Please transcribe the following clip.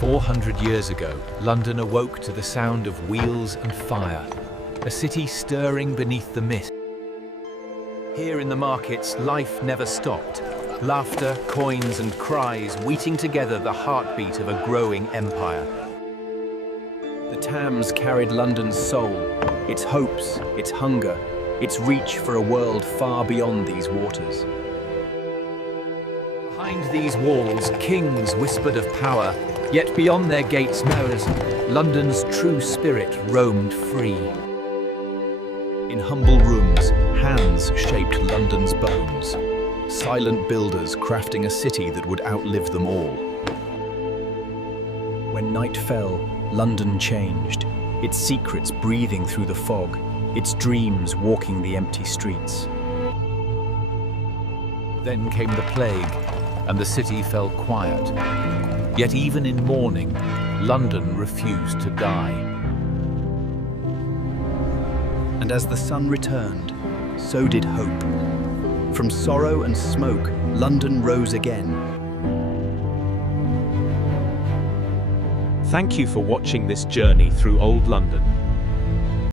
400 years ago, London awoke to the sound of wheels and fire, a city stirring beneath the mist. Here in the markets, life never stopped. Laughter, coins and cries weaving together the heartbeat of a growing empire. The Thames carried London's soul, its hopes, its hunger, its reach for a world far beyond these waters. Behind these walls, kings whispered of power, yet beyond their gates' mirrors, London's true spirit roamed free. In humble rooms, hands shaped London's bones, silent builders crafting a city that would outlive them all. When night fell, London changed, its secrets breathing through the fog, its dreams walking the empty streets. Then came the plague, and the city fell quiet. Yet even in mourning, London refused to die. And as the sun returned, so did hope. From sorrow and smoke, London rose again. Thank you for watching this journey through Old London.